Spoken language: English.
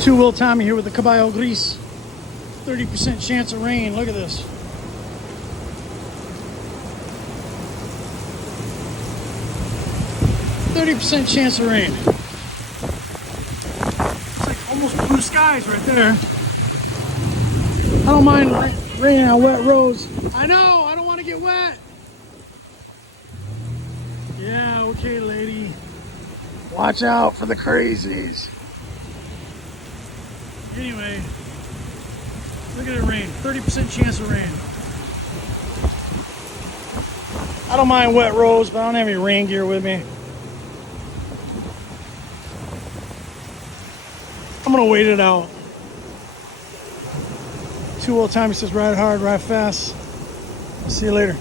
Two-wheel Tommy here with the Caballo Gris. 30% chance of rain. Look at this. %30 chance of rain. It's like almost blue skies right there. I don't mind raining on wet roads. I know, I don't want to get wet. Yeah, okay, lady. Watch out for the crazies. Anyway, look at it rain. 30% chance of rain. I don't mind wet roads, but I don't have any rain gear with me. I'm gonna wait it out. Two-wheel Tommy says ride hard, ride fast. I'll see you later.